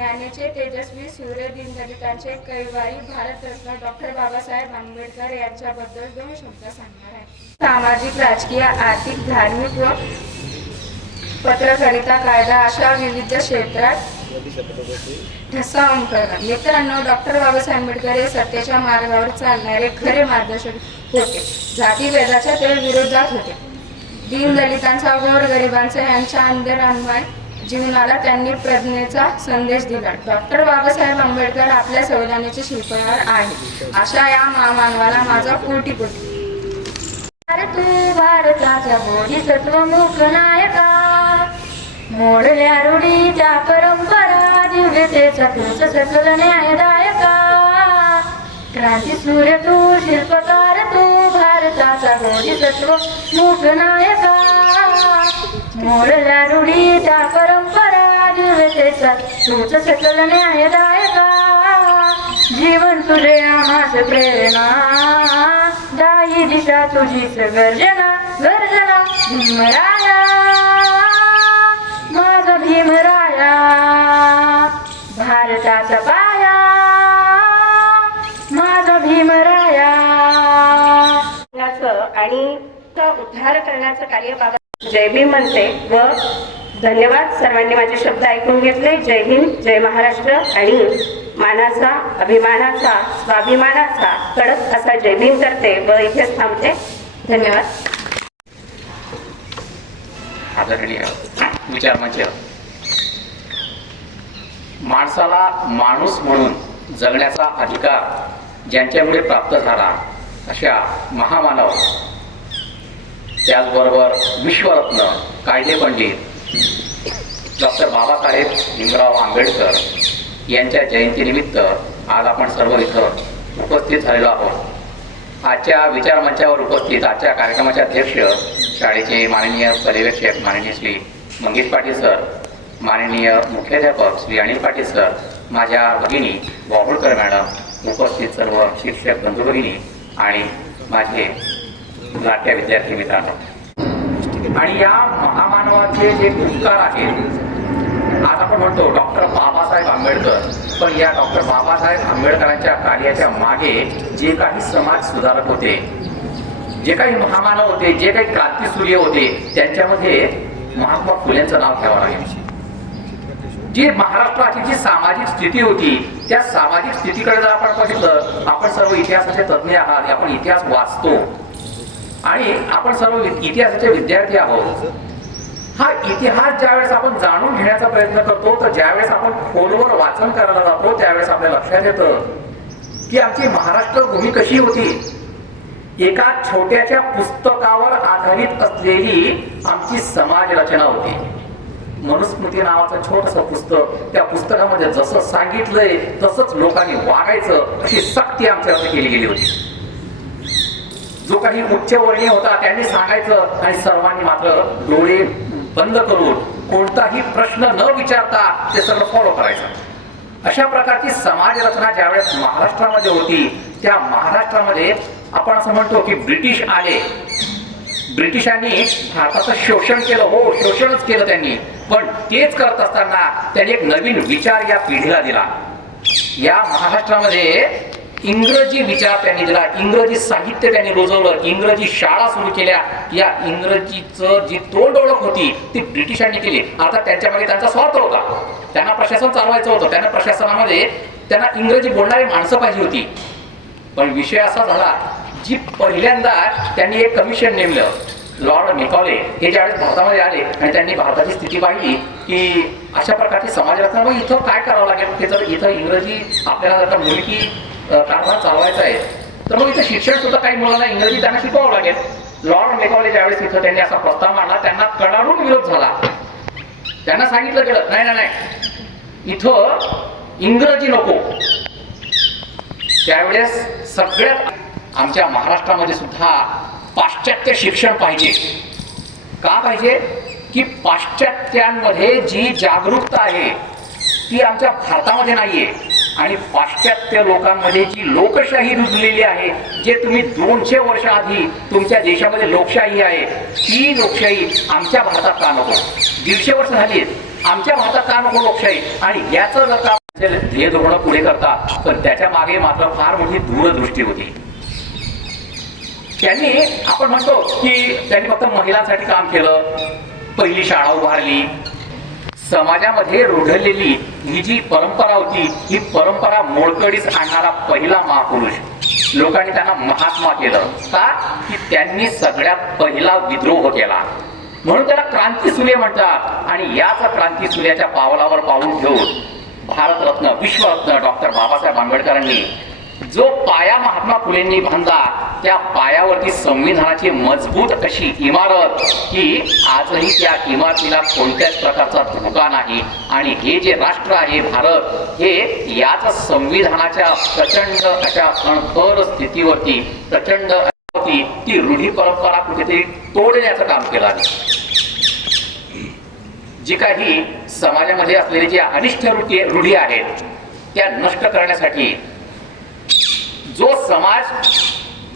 ज्ञानाचे तेजस्वी सूर्य दीनदलितांचे कैवारी भारतरत्न डॉक्टर बाबासाहेब आंबेडकर यांच्याबद्दल 2 शब्द सांगणार आहे. सामाजिक, राजकीय, आर्थिक, धार्मिक व पत्रकारिता, कायदा अशा विविध क्षेत्रात ठसा उमटवला. मित्रांनो, डॉक्टर बाबासाहेब आंबेडकर हे सत्याच्या मार्गावर चालणारे खरे मार्गदर्शक होते. जातीभेदाच्या ते विरोधात होते. दीनदलितांचा, गोरगरिबांचा यांच्या अंतरान्वय जीवनाला त्यांनी प्रज्ञेचा संदेश दिला. डॉक्टर बाबासाहेब आंबेडकर आपल्या संविधानाचे शिल्पकार आहे. अशा या महामानवाला माझा कोटी कोटी. तू भारताच्या बोधिसत्व मुख नायका, मोडल्या रूढीच्या परंपरा, दिव्यतेचा तूच सकल न्यायदायका. क्रांती सूर्य तू, शिल्पकार तू, भारताचा बोधिसत्व मुख नायका. मोडल्या रूढीच्या परंपरा, दिव्यतेचा तूच सकल न्यायदायका. जीवन तुझे आम्हास प्रेरणा, दाही दिशा तुझीच गर्जना. गर्जना भीमराया, माझा भीमराया, भारताचा पाया, माझा भीमराया. आणि उद्धार करण्याचं कार्य बाबा जय भीम म्हणते. व धन्यवाद. सर्वांनी माझे शब्द ऐकून घेतले. जय हिंद, जय महाराष्ट्र. आणि मानाचा, अभिमानाचा, स्वाभिमानाचा कडक असा जय भीम करते व इथेच थांबते. धन्यवाद. आदरणीय विचारमंच, माणसाला माणूस म्हणून जगण्याचा अधिकार ज्यांच्यामुळे प्राप्त झाला अशा महामानव, त्याचबरोबर विश्वरत्न कायदे पंडित डॉक्टर बाबासाहेब भीमराव आंबेडकर यांच्या जयंतीनिमित्त आज आपण सर्व इथं उपस्थित झालेलो आहोत. आजच्या विचारमंचावर उपस्थित आजच्या कार्यक्रमाचे अध्यक्ष, शाळेचे माननीय पर्यवेक्षक माननीय श्री मंगेश पाटील सर, माननीय मुख्याध्यापक श्री अनिल पाटील सर, माझ्या भगिनी वाहुळकर मॅडम, उपस्थित सर्व शिक्षक बंधू भगिनी आणि माझे लाडक्या विद्यार्थी मित्रांनो, आणि या महामानवाचे जे उपकार आहेत, आज आपण म्हणतो डॉक्टर बाबासाहेब आंबेडकर, पण या डॉक्टर बाबासाहेब आंबेडकरांच्या कार्याच्या मागे जे काही समाज सुधारक होते, जे काही महामानव होते, जे काही क्रांतीसूर्य होते, त्यांच्यामध्ये महात्मा फुलेंचं नाव घ्यावं लागेल. जी महाराष्ट्राची जी सामाजिक स्थिती होती, त्या सामाजिक स्थितीकडे जर आपण बघितलं, आपण सर्व इतिहासाचे तज्ञ आहात, आपण इतिहास वाचतो आणि आपण सर्व इतिहासाचे विद्यार्थी आहोत. हा इतिहास ज्यावेळेस आपण जाणून घेण्याचा प्रयत्न करतो, तर ज्यावेळेस आपण खोलवर वाचन करायला जातो, त्यावेळेस आपल्या लक्षात येतं की आमची महाराष्ट्र भूमी कशी होती. एका छोट्याच्या पुस्तकावर आधारित असलेली आमची समाज रचना होती. मनुस्मृती नावाचं छोटंसं पुस्तक, त्या पुस्तकामध्ये जसं सांगितलंय तसंच लोकांनी वागायचं अशी सक्ती आमच्यावरती केली गेली होती. जो काही उच्चवर्णीय होता त्यांनी सांगायचं आणि सर्वांनी मात्र डोळे बंद करून कोणताही प्रश्न न विचारता ते सगळं फॉलो करायचं. अशा प्रकारची समाज रचना ज्यावेळेस महाराष्ट्रामध्ये होती, त्या महाराष्ट्रामध्ये आपण असं म्हणतो की ब्रिटिश आले. ब्रिटिशांनी भारताचं शोषण केलं. हो, शोषणच केलं त्यांनी, पण तेच करत असताना त्यांनी एक नवीन विचार या पिढीला दिला. या महाराष्ट्रामध्ये इंग्रजी विचार त्यांनी दिला, इंग्रजी साहित्य त्यांनी रुजवलं, इंग्रजी शाळा सुरू केल्या. या इंग्रजीचं जी तोंड ओळख होती ती ब्रिटिशांनी केली. अर्थात त्यांच्या मागे त्यांचा स्वार्थ होता, त्यांना प्रशासन चालवायचं होतं, त्यांना प्रशासनामध्ये त्यांना इंग्रजी बोलणारी माणसं पाहिजे होती. पण विषय असा झाला, जी पहिल्यांदा त्यांनी एक कमिशन नेमलं, लॉर्ड मेकॉले हे ज्यावेळेस भारतामध्ये आले आणि त्यांनी भारताची स्थिती पाहिली की अशा प्रकारची समाज रचना, मग इथं काय करावं लागेल, ते जर इथं इंग्रजी आपल्याला जर मुलकी कारभार चालवायचा आहे तर मग इथं शिक्षण सुद्धा काही मुलांना इंग्रजी त्यांना शिकवावं लागेल. लॉर्ड मेकॉले ज्यावेळेस इथं त्यांनी असा प्रस्ताव मांडला, त्यांना कडाडून विरोध झाला. त्यांना सांगितलं गेलं नाही नाही, इथं इंग्रजी नको. त्यावेळेस सगळ्यात आमच्या महाराष्ट्रामध्ये सुद्धा पाश्चात्य शिक्षण पाहिजे. का पाहिजे की पाश्चात्यांमध्ये जी जागरूकता आहे ती आमच्या भारतामध्ये नाहीये, आणि पाश्चात्य लोकांमध्ये जी लोकशाही रुजलेली आहे, जे तुम्ही 200 वर्ष आधी तुमच्या देशामध्ये लोकशाही आहे, ती लोकशाही आमच्या भारतात का नको. 150 वर्ष झाली, आमच्या भारतात का नको लोकशाही, आणि याचं जर का ध्येय धोरण पुढे करतात, पण त्याच्या मागे मात्र फार मोठी दूरदृष्टी होती. त्यांनी, आपण म्हणतो की त्यांनी फक्त महिलांसाठी काम केलं, पहिली शाळा उभारली. समाजामध्ये रुढलेली ही जी परंपरा होती, ही परंपरा मोडकळीस आणणारा पहिला महापुरुष. लोकांनी त्यांना महात्मा केलं का, की त्यांनी सगळ्यात पहिला विद्रोह केला, म्हणून त्याला क्रांतीसूर्य म्हणतात. आणि याच क्रांतीसूर्याच्या पावलावर पाऊल ठेवून भारतरत्न, विश्वरत्न डॉक्टर बाबासाहेब आंबेडकरांनी जो पाया महात्मा फुलेंनी बांधला, त्या पायावरती संविधानाची मजबूत अशी इमारत, की आजही त्या इमारतीला कोणत्याच प्रकारचा धोका नाही. आणि हे जे राष्ट्र आहे भारत, हे याच संविधानाच्या प्रचंड अशा कणखर स्थितीवरती, प्रचंड ती रूढी परंपरा कुठेतरी तोडण्याचं काम केलं आहे. जी काही समाजामध्ये असलेली जी अनिष्ट रूढी आहेत, त्या नष्ट करण्यासाठी जो समाज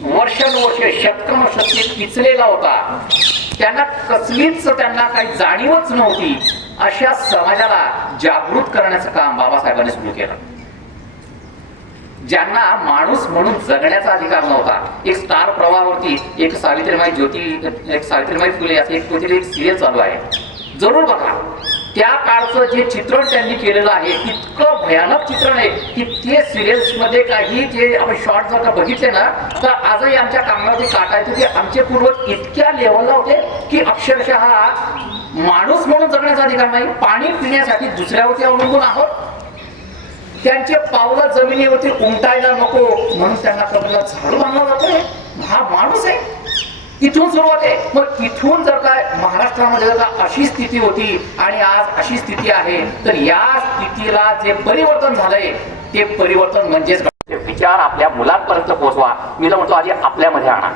वर्षानुवर्षे, शतकानुशतके पिचलेला होता, त्यांना कसलीच काही जाणीवच नव्हती, अशा समाजाला जागृत करण्याचं काम बाबासाहेबांनी सुरू केलं. ज्यांना माणूस म्हणून जगण्याचा अधिकार नव्हता, एक स्टार प्रवाहावरती एक सावित्रीबाई फुले असे एक सिरियल चालू आहे, जरूर बघा. त्या काळचं जे चित्रण त्यांनी केलेलं आहे, इतकं भयानक चित्रण आहे की ते सिरियल्स मध्ये काही जे आपण शॉर्ट जर का बघितले ना, तर आजही आमच्या कामामध्ये काटायचे. ते आमचे पूर्वज इतक्या लेवलला होते की अक्षरशः माणूस म्हणून जगण्याचा अधिकार नाही, पाणी पिण्यासाठी दुसऱ्यावरती अवलंबून आहोत. त्यांचे पावलं जमिनीवरती उमटायला नको म्हणून त्यांना कबला झाडू बांधला जातोय. हा माणूस आहे. इथून सुरुवात आहे. मग इथून जर काय महाराष्ट्रामध्ये जर का अशी स्थिती होती आणि आज अशी स्थिती आहे, तर या स्थितीला जे परिवर्तन झालंय, ते परिवर्तन म्हणजेच विचार आपल्या मुलांपर्यंत पोहोचवा. मी तर म्हणतो आधी आपल्यामध्ये आणा.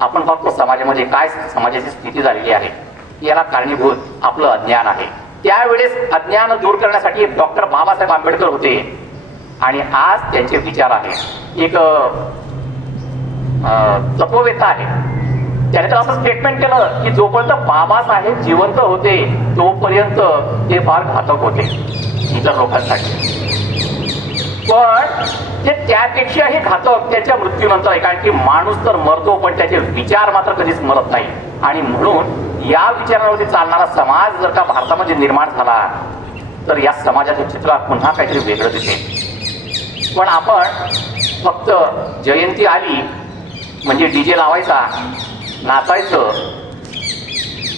आपण बघतो समाजामध्ये काय समाजाची स्थिती झालेली आहे, याला कारणीभूत आपलं अज्ञान आहे. त्यावेळेस अज्ञान दूर करण्यासाठी डॉक्टर बाबासाहेब आंबेडकर होते, आणि आज त्यांचे विचार आहे. एक तत्ववेत्ता आहे, त्याने तर असं स्टेटमेंट केलं की जोपर्यंत बाबासाहेब जिवंत होते तोपर्यंत ते फार घातक होते इतर लोकांसाठी, पण ते त्यापेक्षाही घातक त्याच्या मृत्यूनंतर आहे. कारण की माणूस तर मरतो, पण त्याचे विचार मात्र कधीच मरत नाही. आणि म्हणून या विचारांवरती चालणारा समाज जर का भारतामध्ये निर्माण झाला, तर या समाजाचं चित्र पुन्हा काहीतरी वेगळं दिसेल. पण आपण फक्त जयंती आली म्हणजे डीजे लावायचा, नाचायचं,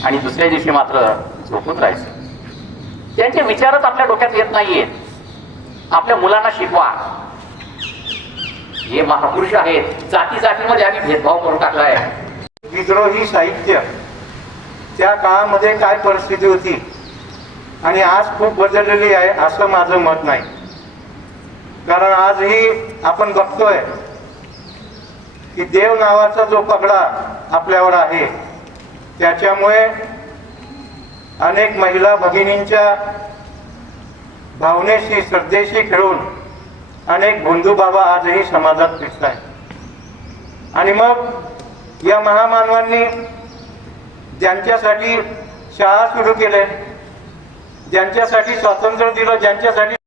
आणि दुसऱ्या दिवशी मात्र झोपून राहायचं. त्यांचे विचारच आपल्या डोक्यात येत नाहीयेत. आपल्या मुलांना शिकवा. हे महापुरुष आहेत. जाती जातीमध्ये आम्ही भेदभाव करून टाकलाय. विद्रोही साहित्य त्या काळामध्ये काय परिस्थिती होती आणि आज खूप बदललेली आहे असं माझं मत नाही. कारण आजही आपण बघतोय की देव नावाचा जो पगडा आपल्यावर आहे, त्याच्यामुळे अनेक महिला भगिनींच्या भावनेशी, श्रद्धेशी खेळून अनेक बंधू बाबा आजही समाजात दिसत आहेत. आणि मग या महामानवांनी ज्यांच्यासाठी शाळा सुरू केल्या, ज्यांच्यासाठी स्वातंत्र्य दिलं, ज्यांच्यासाठी